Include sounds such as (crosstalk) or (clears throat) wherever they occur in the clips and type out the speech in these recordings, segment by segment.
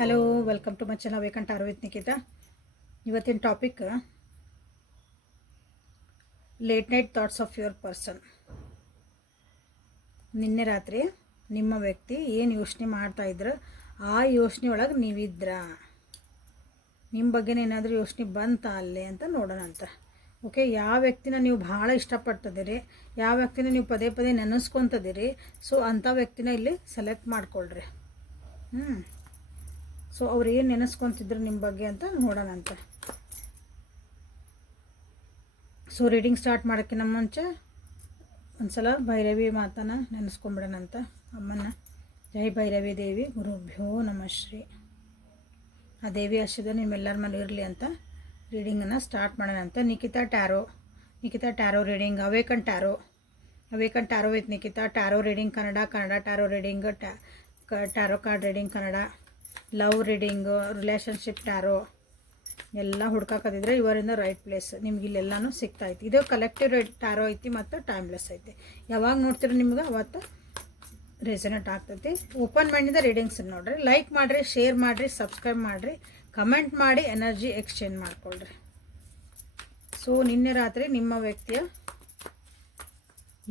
Hello welcome to my channel ವೇಕಂಠ ಅರವಿತ್ ನಿಖಿತ ಇವತ್ತಿನ topic late night thoughts of your person ನಿನ್ನೆ ರಾತ್ರಿ ನಿಮ್ಮ ವ್ಯಕ್ತಿ ಏನು ಯೋಚನೆ ಮಾಡ್ತಾ ಇದ್ರು, ಆ ಯೋಚನೆ ಒಳಗೆ ನೀವಿದ್ರ. ನಿಮ್ಮ ಬಗ್ಗೆನೇ ಏನಾದರೂ ಯೋಚನೆ ಬಂತ ಅಲ್ಲೇ ಅಂತ ನೋಡೋಣ ಅಂತ. ಓಕೆ ಯಾವ ವ್ಯಕ್ತಿನ ನೀವು ಭಾಳ ಇಷ್ಟಪಡ್ತಿದ್ದೀರಿ, ಯಾವ ವ್ಯಕ್ತಿನ ನೀವು ಪದೇ ಪದೇ ನೆನೆಸ್ಕೊತದಿರಿ ಸೊ ಅಂಥ ವ್ಯಕ್ತಿನ ಇಲ್ಲಿ ಸೆಲೆಕ್ಟ್ ಮಾಡ್ಕೊಳ್ರಿ. ಹ್ಞೂ ಸೊ ಅವ್ರು ಏನು ನೆನೆಸ್ಕೊತಿದ್ರು ನಿಮ್ಮ ಬಗ್ಗೆ ಅಂತ ನೋಡೋಣ ಅಂತ. ಸೊ ರೀಡಿಂಗ್ ಸ್ಟಾರ್ಟ್ ಮಾಡೋಕ್ಕಿಂತ ಮುಂಚೆ ಒಂದ್ಸಲ ಭೈರವಿ ಮಾತನ ನೆನೆಸ್ಕೊಂಬಿಡೋಣ ಅಂತ. ಅಮ್ಮನ ಜೈ ಭೈರವಿ ದೇವಿ, ಗುರುಭ್ಯೋ ನಮಃ ಶ್ರೀ. ಆ ದೇವಿ ಆಶೀರ್ವಾದ ನಿಮ್ಮೆಲ್ಲರ ಮೇಲೆ ಇರಲಿ ಅಂತ ರೀಡಿಂಗನ್ನು ಸ್ಟಾರ್ಟ್ ಮಾಡೋಣ Nikhita tarot Nikhita tarot reading awaken tarot awaken tarot with Nikhita tarot reading Kannada Kannada tarot reading ಟ್ಯಾ tarot card reading Kannada love reading relationship tarot ಎಲ್ಲ ಹುಡ್ಕಾಕದಿದ್ರೆ ಇವರಿಂದ ರೈಟ್ ಪ್ಲೇಸ್ ನಿಮ್ಗೆ ಇಲ್ಲೆಲ್ಲನೂ ಸಿಗ್ತಾಯಿತ್ತು ಇದು ಕಲೆಕ್ಟಿವ್ ರೈಟ್ ಟ್ಯಾರೋ ಐತಿ ಮತ್ತು timeless ಐತಿ. ಯಾವಾಗ ನೋಡ್ತೀರ ನಿಮ್ಗೆ ಅವತ್ತು ರೀಸನೆಟ್ ಆಗ್ತೈತಿ. ಓಪನ್ ಮೈಂಡಿಂದ ರೀಡಿಂಗ್ಸ್ ನೋಡ್ರಿ. ಲೈಕ್ ಮಾಡಿರಿ ಶೇರ್ ಮಾಡಿರಿ ಸಬ್ಸ್ಕ್ರೈಬ್ ಮಾಡಿರಿ. ಕಮೆಂಟ್ ಮಾಡಿ ಎನರ್ಜಿ ಎಕ್ಸ್ಚೇಂಜ್ ಮಾಡ್ಕೊಳ್ರಿ. ಸೊ ನಿನ್ನೆ ರಾತ್ರಿ ನಿಮ್ಮ ವ್ಯಕ್ತಿಯ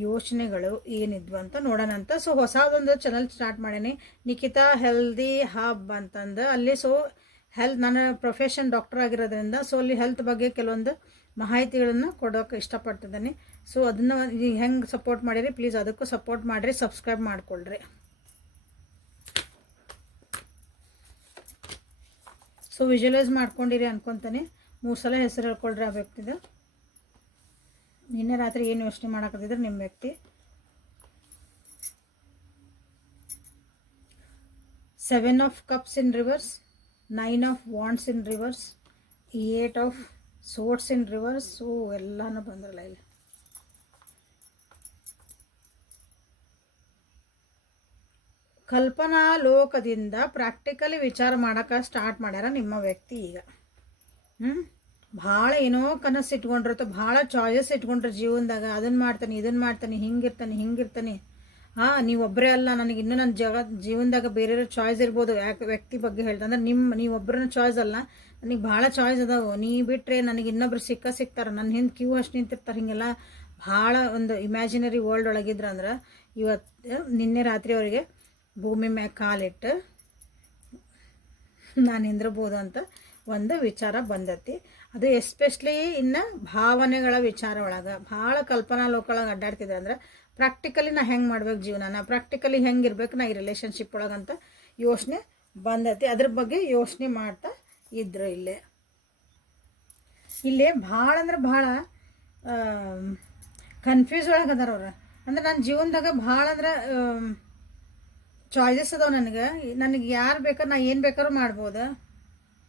ಯೋಚನೆಗಳು ಏನಿದ್ವು ಅಂತ ನೋಡೋಣ ಅಂತ. ಸೊ ಹೊಸದೊಂದು ಚಾನಲ್ ಸ್ಟಾರ್ಟ್ ಮಾಡೀನಿ. ನಿಖಿತಾ ಹೆಲ್ದಿ ಹಬ್ ಅಂತಂದು. ಅಲ್ಲಿ ಸೊ ಹೆಲ್ತ್ ನನ್ನ ಪ್ರೊಫೆಷನ್ ಡಾಕ್ಟರ್ ಆಗಿರೋದ್ರಿಂದ ಸೊ ಅಲ್ಲಿ ಹೆಲ್ತ್ ಬಗ್ಗೆ ಕೆಲವೊಂದು ಮಾಹಿತಿಗಳನ್ನು ಕೊಡೋಕೆ ಇಷ್ಟಪಡ್ತಿದ್ದೀನಿ. ಸೊ ಅದನ್ನು ಹೆಂಗೆ ಸಪೋರ್ಟ್ ಮಾಡಿರಿ? ಪ್ಲೀಸ್ ಅದಕ್ಕೂ ಸಪೋರ್ಟ್ ಮಾಡಿರಿ ಸಬ್ಸ್ಕ್ರೈಬ್ ಮಾಡ್ಕೊಳ್ರಿ. ಸೊ ವಿಜುವಲೈಸ್ ಮಾಡ್ಕೊಂಡಿರಿ ಅನ್ಕೊತಾನೆ. ಮೂರು ಸಲ ಹೆಸರು ಹೇಳ್ಕೊಳ್ರಿ ಆ ವ್ಯಕ್ತಿದು. ನಿನ್ನೆ ರಾತ್ರಿ ಏನು ಯೋಚನೆ ಮಾಡಾಕತ್ತಿದ್ರೆ ನಿಮ್ಮ ವ್ಯಕ್ತಿ? Seven of cups in reverse nine of wands in reverse eight of swords in reverse ಎಲ್ಲಾನು ಎಲ್ಲನೂ ಬಂದ್ರಲ್ಲ ಇಲ್ಲಿ. ಕಲ್ಪನಾ ಲೋಕದಿಂದ ಪ್ರಾಕ್ಟಿಕಲಿ ವಿಚಾರ ಮಾಡೋಕೆ ಸ್ಟಾರ್ಟ್ ಮಾಡ್ಯಾರ ನಿಮ್ಮ ವ್ಯಕ್ತಿ ಈಗ. ಹ್ಞೂ ಭಾಳ ಏನೋ ಕನಸು ಇಟ್ಕೊಂಡಿರುತ್ತೆ ಭಾಳ ಚಾಯ್ಸ್ ಇಟ್ಕೊಂಡ್ರೆ ಜೀವನದಾಗ ಅದನ್ನು ಮಾಡ್ತಾನೆ ಇದನ್ನು ಮಾಡ್ತಾನೆ, ಹಿಂಗಿರ್ತಾನೆ ಹಿಂಗಿರ್ತಾನೆ. ಹಾಂ ನೀವು ಒಬ್ಬರೇ ಅಲ್ಲ, ನನಗೆ ಇನ್ನೂ ನನ್ನ ಜಗ, ಜೀವನದಾಗ ಬೇರೆ ಚಾಯ್ಸ್ ಇರ್ಬೋದು. ಯಾಕೆ, ವ್ಯಕ್ತಿ ಬಗ್ಗೆ ಹೇಳ್ದೆ, ಅಂದ್ರೆ ನಿಮ್ಮ ನೀವು ಒಬ್ಬರನ್ನ ಚಾಯ್ಸ್ ಅಲ್ಲ. ನನಗೆ ಭಾಳ ಚಾಯ್ಸ್ ಅದಾವೆ. ನೀ ಬಿಟ್ಟರೆ ನನಗೆ ಇನ್ನೊಬ್ರು ಸಿಕ್ಕ ಸಿಗ್ತಾರೆ ನನ್ನ ಹಿಂದೆ ಕ್ಯೂ ಅಷ್ಟು ನಿಂತಿರ್ತಾರೆ. ಹಿಂಗೆಲ್ಲ ಭಾಳ ಒಂದು ಇಮ್ಯಾಜಿನರಿ ವರ್ಲ್ಡ್ ಒಳಗಿದ್ರು ಅಂದ್ರೆ, ಇವತ್ತು ನಿನ್ನೆ ರಾತ್ರಿ ಅವರಿಗೆ ಭೂಮಿ ಮ್ಯಾಗ ಕಾಲಿಟ್ಟು ನಾನು ನಿಂದಿರ್ಬೋದು ಅಂತ ಒಂದು ವಿಚಾರ ಬಂದತಿ. ಅದು ಎಸ್ಪೆಷಲಿ ಇನ್ನು ಭಾವನೆಗಳ ವಿಚಾರ ಒಳಗೆ. ಭಾಳ ಕಲ್ಪನಾ ಲೋಕೊಳಗೆ ಅಡ್ಡಾಡ್ತಿದ್ರೆ. ಅಂದ್ರೆ ಪ್ರಾಕ್ಟಿಕಲಿ ನಾ ಹೆಂಗೆ ಮಾಡ್ಬೇಕು ಜೀವನನ? ಪ್ರಾಕ್ಟಿಕಲಿ ಹೆಂಗೆ ಇರ್ಬೇಕು ನಾ ಈ ರಿಲೇಷನ್ಶಿಪ್ ಒಳಗಂತ ಯೋಚನೆ ಬಂದೈತಿ. ಅದ್ರ ಬಗ್ಗೆ ಯೋಚನೆ ಮಾಡ್ತಾ ಇದ್ರು ಇಲ್ಲೇ. ಇಲ್ಲಿ ಭಾಳ ಅಂದ್ರೆ ಭಾಳ ಕನ್ಫ್ಯೂಸ್ ಒಳಗೆ ಅದಾರ ಅವ್ರು. ಅಂದ್ರೆ ನನ್ನ ಜೀವನದಾಗ ಭಾಳ ಅಂದ್ರೆ ಚಾಯ್ಸಸ್ ಅದಾವೆ ನನಗೆ. ನನಗೆ ಯಾರು ಬೇಕಾದ್ರೆ ನಾ ಏನು ಬೇಕಾದ್ರೂ ಮಾಡ್ಬೋದು?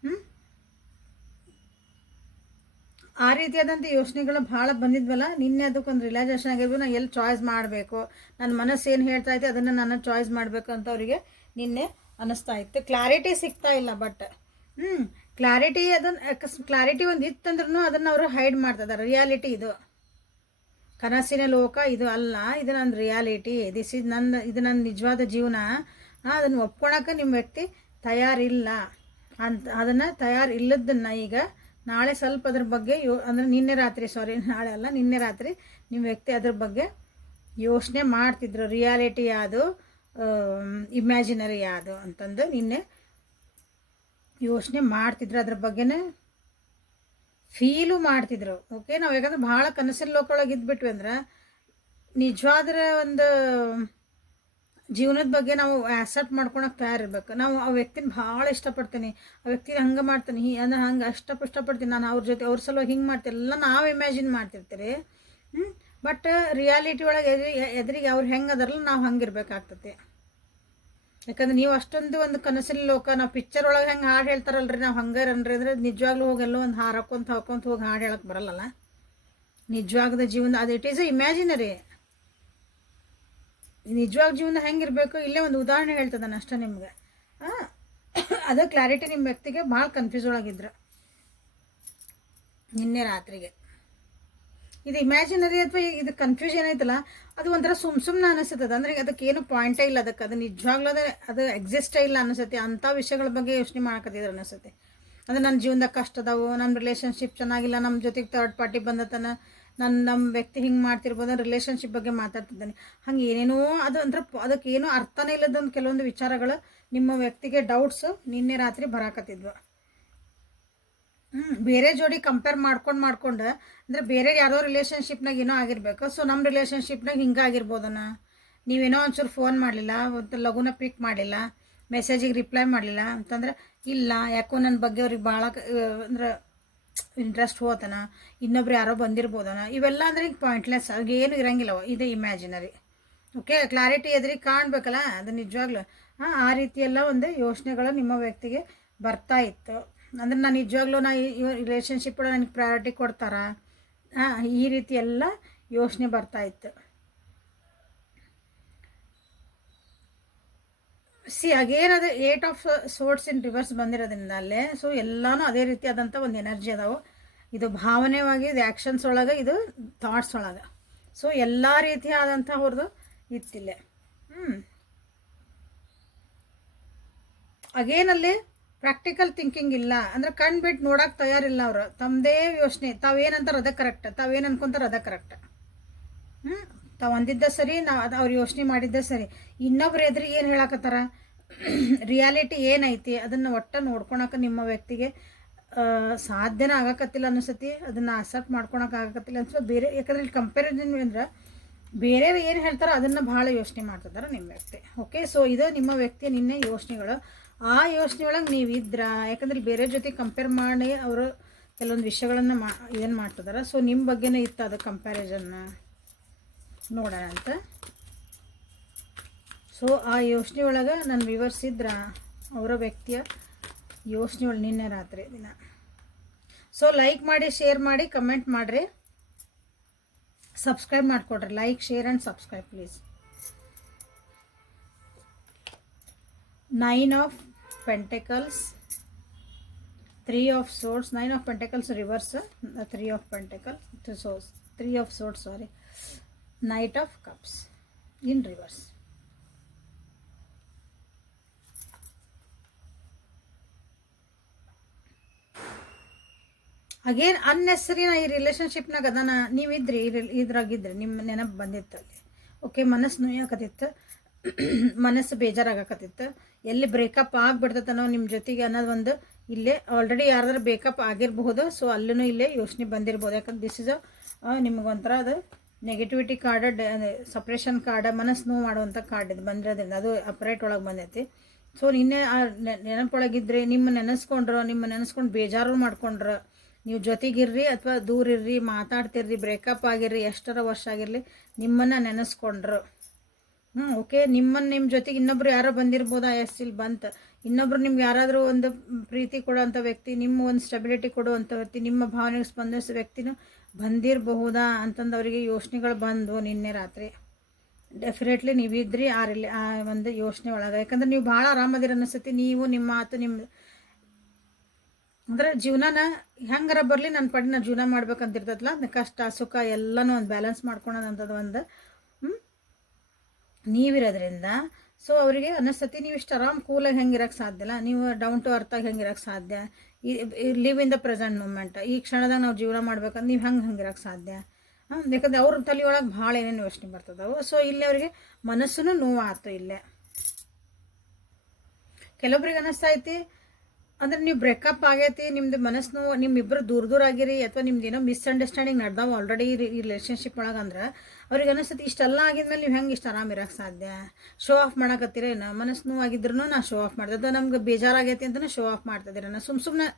ಹ್ಞೂ ಆ ರೀತಿಯಾದಂಥ ಯೋಚನೆಗಳು ಭಾಳ ಬಂದಿದ್ವಲ್ಲ, ನಿನ್ನೆ ಅದಕ್ಕೊಂದು ರಿಲೈಸೇಷನ್ ಆಗಿರ್ಬೋದು ನಾನು ಎಲ್ಲಿ ಚಾಯ್ಸ್ ಮಾಡಬೇಕು? ನನ್ನ ಮನಸ್ಸು ಏನು ಹೇಳ್ತಾ ಐತೆ ಅದನ್ನು ನಾನು ಚಾಯ್ಸ್ ಮಾಡಬೇಕು ಅಂತ ಅವರಿಗೆ ನಿನ್ನೆ ಅನ್ನಿಸ್ತಾ ಇತ್ತು. ಕ್ಲಾರಿಟಿ ಸಿಗ್ತಾ ಇಲ್ಲ ಬಟ್ ಹ್ಞೂ ಕ್ಲಾರಿಟಿ ಅದನ್ನು ಅಕಸ್ ಕ್ಲಾರಿಟಿ ಒಂದು ಇತ್ತಂದ್ರೂ ಅದನ್ನು ಅವರು ಹೈಡ್ ಮಾಡ್ತಿದ್ದಾರೆ ರಿಯಾಲಿಟಿ ಇದು. ಕನಸಿನ ಲೋಕ ಇದು ಅಲ್ಲ. ಇದು ನನ್ನ ರಿಯಾಲಿಟಿ ದಿಸ್ ಇಸ್ ನನ್ನ ಇದು ನನ್ನ ನಿಜವಾದ ಜೀವನ. ಅದನ್ನು ಒಪ್ಕೊಳಕ್ಕೆ ನಿಮ್ಮ ವ್ಯಕ್ತಿ ತಯಾರಿಲ್ಲ. ಅಂತ, ಅದನ್ನು ತಯಾರಿಲ್ಲದನ್ನು ಈಗ ನಾಳೆ ಸ್ವಲ್ಪ ಅದ್ರ ಬಗ್ಗೆ ಯೋ, ಅಂದರೆ ನಿನ್ನೆ ರಾತ್ರಿ ಸಾರಿ ನಾಳೆ ಅಲ್ಲ, ನಿನ್ನೆ ರಾತ್ರಿ ನಿಮ್ಮ ವ್ಯಕ್ತಿ ಅದ್ರ ಬಗ್ಗೆ ಯೋಚನೆ ಮಾಡ್ತಿದ್ರು. ರಿಯಾಲಿಟಿ ಯಾವುದು ಇಮ್ಯಾಜಿನರಿ ಯಾವುದು ಅಂತಂದು ನಿನ್ನೆ ಯೋಚನೆ ಮಾಡ್ತಿದ್ರು ಅದ್ರ ಬಗ್ಗೆನೇ ಫೀಲು ಮಾಡ್ತಿದ್ರು. ಓಕೆ ನಾವು ಯಾಕಂದ್ರೆ ಭಾಳ ಕನಸಿನ ಲೋಕೊಳಗೆ ಇದ್ಬಿಟ್ವಿ ಅಂದ್ರೆ ನಿಜವಾದ್ರ ಒಂದು ಜೀವನದ ಬಗ್ಗೆ ನಾವು ಆ್ಯಸೆಪ್ಟ್ ಮಾಡ್ಕೊಳಕ್ಕೆ ತಯಾರಿರ್ಬೇಕು. ನಾವು ಆ ವ್ಯಕ್ತಿನ ಭಾಳ ಇಷ್ಟಪಡ್ತೀನಿ. ಆ ವ್ಯಕ್ತಿನ ಹಂಗೆ ಮಾಡ್ತೀನಿ, ಹೀ, ಅಂದ್ರೆ ಹಂಗೆ ಅಷ್ಟ ಇಷ್ಟಪಡ್ತೀನಿ. ನಾನು ಅವ್ರ ಜೊತೆ, ಅವ್ರ ಸಲುವಾಗಿ ಹಿಂಗೆ ಮಾಡ್ತೀನಿ. ಎಲ್ಲ ನಾವು ಇಮ್ಯಾಜಿನ್ ಮಾಡ್ತಿರ್ತೀರಿ. ಬಟ್ ರಿಯಾಲಿಟಿ ಒಳಗೆ ಎದುರಿ, ಎದುರಿಗೆ ಅವ್ರು ಹೆಂಗೆ ಅದರಲ್ಲ ನಾವು ಹಂಗೆ ಇರಬೇಕಾಗ್ತತಿ ಯಾಕಂದ್ರೆ ನೀವು ಅಷ್ಟೊಂದು ಒಂದು ಕನಸಿನ ಲೋಕ, ನಾವು ಪಿಕ್ಚರ್ ಒಳಗೆ ಹೆಂಗೆ ಹಾಡು ಹೇಳ್ತಾರಲ್ರಿ, ನಾವು ಹಂಗೆ ಅನ್ರಿ ಅಂದ್ರೆ ನಿಜವಾಗ್ಲೂ ಹೋಗಿ ಎಲ್ಲೋ ಒಂದು ಹಾರಕ್ಕೊಂತ ಹಾಕೊಂತ ಹೋಗಿ ಹಾಡು ಹೇಳಕ್ಕೆ ಬರಲ್ಲಲ್ಲ. ನಿಜವಾಗದ ಜೀವನ, ಅದು ಇಟ್ ಈಸ್ ಎ ಇಮ್ಯಾಜಿನರಿ ನಿಜವಾಗ ಜೀವನ ಹೆಂಗಿರಬೇಕು? ಇಲ್ಲೇ ಒಂದು ಉದಾಹರಣೆ ಹೇಳ್ತದನ ಅಷ್ಟೇ ನಿಮ್ಗೆ. ಅದೇ ಕ್ಲಾರಿಟಿ ನಿಮ್ಮ ವ್ಯಕ್ತಿಗೆ ಭಾಳ ಕನ್ಫ್ಯೂಸ್ ಒಳಗಿದ್ರು. ನಿನ್ನೆ ರಾತ್ರಿಗೆ. ಇದು ಇಮ್ಯಾಜಿನರಿ ಅಥವಾ ಇದು ಕನ್ಫ್ಯೂಷನ್ ಐತಲ್ಲ ಅದು ಒಂಥರ ಸುಮ್ ಸುಮ್ಮನೆ ಅನಿಸ್ತದ ಅಂದ್ರೆ ಅದಕ್ಕೆ ಏನು ಪಾಯಿಂಟೇ ಇಲ್ಲ ಅದಕ್ಕೆ. ಅದು ನಿಜವಾಗ್ಲೂ ಅದೇ, ಅದು ಎಕ್ಸಿಸ್ಟೇ ಇಲ್ಲ ಅನಿಸುತ್ತೆ. ಅಂಥ ವಿಷಯಗಳ ಬಗ್ಗೆ ಯೋಚನೆ ಮಾಡಕತ್ತಿದ್ರು ಅನಿಸುತ್ತೆ. ಅಂದ್ರೆ ನನ್ನ ಜೀವನದಾಗ ಕಷ್ಟ ನಮ್ಮ ರಿಲೇಷನ್ಶಿಪ್ ಚೆನ್ನಾಗಿಲ್ಲ ನಮ್ಮ ಜೊತೆಗೆ ಥರ್ಡ್ ಪಾರ್ಟಿ ಬಂದತನ ನನ್ನ ನಮ್ಮ ವ್ಯಕ್ತಿ ಹಿಂಗೆ ಮಾಡ್ತಿರ್ಬೋದು ರಿಲೇಷನ್ಶಿಪ್ ಬಗ್ಗೆ ಮಾತಾಡ್ತಿದ್ದಾನೆ. ಹಂಗೆ ಏನೇನೋ ಅದು ಅಂದ್ರೆ ಅದಕ್ಕೆ ಏನೋ ಅರ್ಥನೇ ಇಲ್ಲದೊಂದು ಕೆಲವೊಂದು ವಿಚಾರಗಳು ನಿಮ್ಮ ವ್ಯಕ್ತಿಗೆ ಡೌಟ್ಸು ನಿನ್ನೆ ರಾತ್ರಿ ಬರಾಕತ್ತಿದ್ವು. ಹ್ಞೂ ಬೇರೆ ಜೋಡಿ ಕಂಪೇರ್ ಮಾಡ್ಕೊಂಡು ಮಾಡ್ಕೊಂಡು ಅಂದರೆ ಬೇರೆ ಯಾರೋ ರಿಲೇಷನ್ಶಿಪ್ನಾಗ ಏನೋ ಆಗಿರ್ಬೇಕು. ಸೊ ನಮ್ಮ ರಿಲೇಷನ್ಶಿಪ್ನಾಗ ಹಿಂಗೆ ಆಗಿರ್ಬೋದನ? ನೀವೇನೋ ಒಂಚೂರು ಫೋನ್ ಮಾಡಲಿಲ್ಲ, ಒಂದು ಲಘುನ ಪಿಕ್ ಮಾಡಲಿಲ್ಲ ಮೆಸೇಜಿಗೆ ರಿಪ್ಲೈ ಮಾಡಲಿಲ್ಲ ಅಂತಂದ್ರೆ ಇಲ್ಲ, ಯಾಕೋ ನನ್ನ ಬಗ್ಗೆ ಅವ್ರಿಗೆ ಭಾಳ ಅಂದ್ರೆ ಇಂಟ್ರೆಸ್ಟ್ ಹೋತನ, ಇನ್ನೊಬ್ರು ಯಾರೋ ಬಂದಿರ್ಬೋದನ, ಇವೆಲ್ಲ ಅಂದ್ರೆ ಈಗ ಪಾಯಿಂಟ್ಲೆಸ್ ಅವ್ರಿಗೆ ಏನು ಇರಂಗಿಲ್ಲ ಅವು. ಇದೆ ಇಮ್ಯಾಜಿನರಿ ಓಕೆ ಕ್ಲಾರಿಟಿ ಎದ್ರಿಗೆ ಕಾಣಬೇಕಲ್ಲ, ಅದು ನಿಜವಾಗ್ಲೂ. ಹಾಂ ಆ ರೀತಿಯೆಲ್ಲ ಒಂದು ಯೋಚನೆಗಳು ನಿಮ್ಮ ವ್ಯಕ್ತಿಗೆ ಬರ್ತಾ ಇತ್ತು. ಅಂದ್ರೆ ನಾನು ನಿಜವಾಗ್ಲೂ ನಾ ಈ ರಿಲೇಷನ್ಶಿಪ್ ನನಗೆ ಪ್ರಯಾರಿಟಿ ಕೊಡ್ತಾರಾ? ಹಾಂ ಈ ರೀತಿ ಎಲ್ಲ ಯೋಚನೆ ಬರ್ತಾ ಇತ್ತು. ಸಿ ಅಗೇನ್ ಅದು eight of swords in reverse ಬಂದಿರೋದ್ರಿಂದ ಅಲ್ಲೇ. ಸೊ ಎಲ್ಲಾನು ಅದೇ ರೀತಿಯಾದಂಥ ಒಂದು ಎನರ್ಜಿ ಅದಾವೆ. ಇದು ಭಾವನೆವಾಗಿ, ಇದು ಆ್ಯಕ್ಷನ್ಸ್ ಒಳಗೆ, ಇದು ಥಾಟ್ಸ್ ಒಳಗೆ. ಸೊ ಎಲ್ಲ ರೀತಿಯಾದಂಥ ಅವ್ರದ್ದು ಇತ್ತಿಲ್ಲೇ. ಹ್ಞೂ ಅಗೇನಲ್ಲಿ ಪ್ರಾಕ್ಟಿಕಲ್ ಥಿಂಕಿಂಗ್ ಇಲ್ಲ. ಅಂದ್ರೆ ಕಣ್ಣು ಬಿಟ್ಟು ನೋಡಕ್ಕೆ ತಯಾರಿಲ್ಲ ಅವರು. ತಮ್ಮದೇ ಯೋಚನೆ. ತಾವೇನಂತಾರೆ ಅದೇ ಕರೆಕ್ಟ್ ತಾವೇನು ಅನ್ಕೊಂತಾರೆ ಅದೇ ಕರೆಕ್ಟ್ ಹ್ಞೂ ತಾವು ಅಂದಿದ್ದ ಸರಿ, ನಾವು ಅದು ಅವ್ರು ಯೋಚನೆ ಮಾಡಿದ್ದ ಸರಿ. ಇನ್ನೊಬ್ರು ಎದುರಿಗೆ ಏನು ಹೇಳಕತ್ತಾರ? ರಿಯಾಲಿಟಿ ಏನೈತಿ, ಅದನ್ನು ಒಟ್ಟು ನೋಡ್ಕೊಳಕ್ಕೆ ನಿಮ್ಮ ವ್ಯಕ್ತಿಗೆ ಸಾಧ್ಯನ ಆಗಕತ್ತಿಲ್ಲ ಅನಿಸತಿ, ಅದನ್ನು ಅಸೆಪ್ಟ್ ಮಾಡ್ಕೊಳಕ್ಕೆ ಆಗಕತ್ತಿಲ್ಲ ಅನ್ಸೋ ಬೇರೆ, ಯಾಕಂದ್ರೆ ಇಲ್ಲಿ ಕಂಪ್ಯಾರಿಸನ್ ಅಂದ್ರೆ ಬೇರೆಯವ್ರು ಏನು ಹೇಳ್ತಾರೋ ಅದನ್ನು ಭಾಳ ಯೋಚನೆ ಮಾಡ್ತಿದ್ದಾರೆ ನಿಮ್ಮ ವ್ಯಕ್ತಿ. ಓಕೆ ಸೊ ಇದು ನಿಮ್ಮ ವ್ಯಕ್ತಿಯ ನಿನ್ನೆ ಯೋಚನೆಗಳು. ಆ ಯೋಚನೆ ಒಳಗೆ ನೀವು ಇದ್ರ ಯಾಕಂದ್ರೆ ಬೇರೆ ಜೊತೆ ಕಂಪೇರ್ ಮಾಡಿ ಅವರು ಕೆಲವೊಂದು ವಿಷಯಗಳನ್ನು ಮಾ, ಏನು ಮಾಡ್ತಿದ್ದಾರೆ ಸೊ ನಿಮ್ಮ ಬಗ್ಗೆನೇ ಇತ್ತು ಅದು ಕಂಪ್ಯಾರಿಸನ್ನ ನೋಡೋಣ ಅಂತ. ಸೊ ಆ ಯೋಚನೆ ಒಳಗೆ ನಾನು ವಿವರಿಸಿದ್ರ ಅವರ ವ್ಯಕ್ತಿಯ ಯೋಚನೆ ಒಳಗೆ ನಿನ್ನೆ ರಾತ್ರಿ ದಿನ. ಸೊ ಲೈಕ್ ಮಾಡಿ ಶೇರ್ ಮಾಡಿ ಕಮೆಂಟ್ ಮಾಡಿರಿ. ಸಬ್ಸ್ಕ್ರೈಬ್ ಮಾಡಿಕೊಡ್ರಿ. Like share and subscribe please nine of pentacles three of swords nine of pentacles reverse three of pentacles swords three of swords sorry knight of cups in reverse again unnecessary ನಾ ಈ ರಿಲೇಷನ್ಶಿಪ್ನಾಗ ಅದನ್ನ ನೀವಿದ್ರಿ ಇದ್ರಾಗಿದ್ರಿ ನಿಮ್ಮ ನೆನಪು ಬಂದಿತ್ತು ಅಲ್ಲಿ. Okay ಮನಸ್ಸು ನೋಯಾಕತ್ತಿತ್ತು. (clears throat) ಮನಸ್ಸು ಬೇಜಾರಾಗಕತ್ತಿತ್ತು. ಎಲ್ಲಿ ಬ್ರೇಕಪ್ ಆಗಿಬಿಡ್ತತನೋ ನಿಮ್ಮ ಜೊತೆಗೆ ಅನ್ನೋದು ಒಂದು ಇಲ್ಲೇ ಆಲ್ರೆಡಿ ಯಾರಾದ್ರೂ ಬೇಕಪ್ ಆಗಿರಬಹುದು ಸೊ ಅಲ್ಲೂ ಇಲ್ಲೇ ಯೋಚನೆ ಬಂದಿರ್ಬೋದು. ಯಾಕಂದ್ರೆ ದಿಸ್ ಇಸ್ ನಿಮಗೊಂಥರ ಅದು ನೆಗೆಟಿವಿಟಿ ಕಾರ್ಡ್ ಸಪ್ರೇಷನ್ ಕಾರ್ಡ್ ಮನಸ್ಸು ನೋವು ಮಾಡುವಂಥ ಕಾರ್ಡ್ ಇದು ಬಂದಿರೋದ್ರಿಂದ. ಅದು ಅಪರೇಟ್ ಒಳಗೆ ಬಂದೈತಿ. ಸೊ ನಿನ್ನೆ ಆ ನೆನಪೊಳಗಿದ್ರೆ, ನಿಮ್ಮ ನೆನೆಸ್ಕೊಂಡ್ರು, ನಿಮ್ಮ ನೆನೆಸ್ಕೊಂಡು ಬೇಜಾರು ಮಾಡ್ಕೊಂಡ್ರು ನೀವು ಜೊತೆಗಿರ್ರಿ ಅಥವಾ ದೂರ ಇರ್ರಿ ಮಾತಾಡ್ತಿರ್ರಿ ಬ್ರೇಕಪ್ ಆಗಿರ್ರಿ, ಎಷ್ಟರ ವರ್ಷ ಆಗಿರಲಿ, ನಿಮ್ಮನ್ನು ನೆನೆಸ್ಕೊಂಡ್ರು. ಹ್ಞೂ ಓಕೆ ನಿಮ್ಮನ್ನು ನಿಮ್ಮ ಜೊತೆಗೆ ಇನ್ನೊಬ್ರು ಯಾರೋ ಬಂದಿರ್ಬೋದಾ? ಎಸ್ ಇಲ್ಲಿ ಬಂತು. ಇನ್ನೊಬ್ರು ನಿಮ್ಗೆ ಯಾರಾದರೂ ಒಂದು ಪ್ರೀತಿ ಕೊಡುವಂಥ ವ್ಯಕ್ತಿ ನಿಮ್ಮ ಒಂದು ಸ್ಟೆಬಿಲಿಟಿ ಕೊಡುವಂಥ ವ್ಯಕ್ತಿ, ನಿಮ್ಮ ಭಾವನೆಗೆ ಸ್ಪಂದಿಸೋ ವ್ಯಕ್ತಿನೂ ಬಂದಿರಬಹುದಾ ಅಂತಂದು ಅವರಿಗೆ ಯೋಚನೆಗಳು ಬಂದು ನಿನ್ನೆ ರಾತ್ರಿ. ಡೆಫಿನೆಟ್ಲಿ ನೀವಿದ್ರಿ, ಆ ರಿಲೇ, ಆ ಒಂದು ಯೋಚನೆ ಒಳಗೆ. ಯಾಕಂದ್ರೆ ನೀವು ಭಾಳ ಆರಾಮದಿರ ಅನ್ನಿಸ್ತೈತಿ ನೀವು, ನಿಮ್ಮ ಮಾತು, ನಿಮ್ಮ ಅಂದ್ರೆ ಜೀವನನ ಹೆಂಗಾರ ಬರಲಿ ನನ್ನ ಪಡಿ ಜೀವನ ಮಾಡ್ಬೇಕಂತಿರ್ತದಲ್ಲ ಅದನ್ನ ಕಷ್ಟ, ಸುಖ ಎಲ್ಲನೂ ಒಂದು ಬ್ಯಾಲೆನ್ಸ್ ಮಾಡ್ಕೊಳೋದಂಥದ್ದು ಒಂದು ನೀವಿರೋದ್ರಿಂದ. ಸೊ ಅವರಿಗೆ ಅನ್ನಿಸ್ತತಿ, ನೀವು ಇಷ್ಟು ಆರಾಮ್ ಕೂಲಾಗಿ ಸಾಧ್ಯ ಇಲ್ಲ? ನೀವು ಡೌನ್ ಟು ಅರ್ಥಾಗಿ ಹೆಂಗೆ ಸಾಧ್ಯ? ಸಾಧ್ಯ live in the present moment ಈ ಕ್ಷಣದಾಗ ನಾವು ಜೀವನ ಮಾಡ್ಬೇಕಂದ್ರೆ ನೀವು ಹೆಂಗೆ ಹಂಗಿರೋಕ್ಕೆ ಸಾಧ್ಯ? ಹಾಂ ಯಾಕಂದ್ರೆ ಅವ್ರ ತಲೆಯೊಳಗೆ ಭಾಳ ಏನೇನು ಯೋಚನೆ ಬರ್ತದವು ಸೊ ಇಲ್ಲಿ ಅವರಿಗೆ ಮನಸ್ಸು ನೋವು ಆಯ್ತು ಇಲ್ಲೇ. ಕೆಲವೊಬ್ರಿಗೆ ಅನ್ನಿಸ್ತಾ ಐತಿ ಅಂದ್ರೆ ನೀವು ಬ್ರೇಕಪ್ ಆಗೈತಿ, ನಿಮ್ದು ಮನಸ್ಸು ನೋವು ನಿಮ್ಮಿಬ್ಬರು ದೂರ ದೂರ ಆಗಿರಿ ಅಥವಾ ನಿಮ್ದು ಏನೋ ಮಿಸ್ಅಂಡರ್ಸ್ಟ್ಯಾಂಡಿಂಗ್ ನಡ್ದಾವ ಆಲ್ರೆಡಿ ಈ ರಿಲೇಷನ್ಶಿಪ್ ಒಳಗೆ ಅಂದ್ರೆ, ಅವ್ರಿಗೆ ಅನಿಸ್ತೈತಿ ಇಷ್ಟೆಲ್ಲ ಆಗಿದ್ಮೇಲೆ ನೀವು ಹೆಂಗೆ ಇಷ್ಟು ಆರಾಮ್ ಇರೋಕ್ಕೆ ಸಾಧ್ಯ? ಶೋ ಆಫ್ ಮಾಡಕತ್ತೀರೇನು ಮನಸ್ಸು ಆಗಿದ್ರು ನಾ ಶೋ ಆಫ್ ಮಾಡ್ದೆ ಅಥವಾ ನಮ್ಗೆ ಬೇಜಾರಾಗೈತಿ ಅಂತಲೂ ಶೋ ಆಫ್ ಮಾಡ್ತಿದ್ದೀರ ಸುಮ್ ಸುಮ್ಮನೆ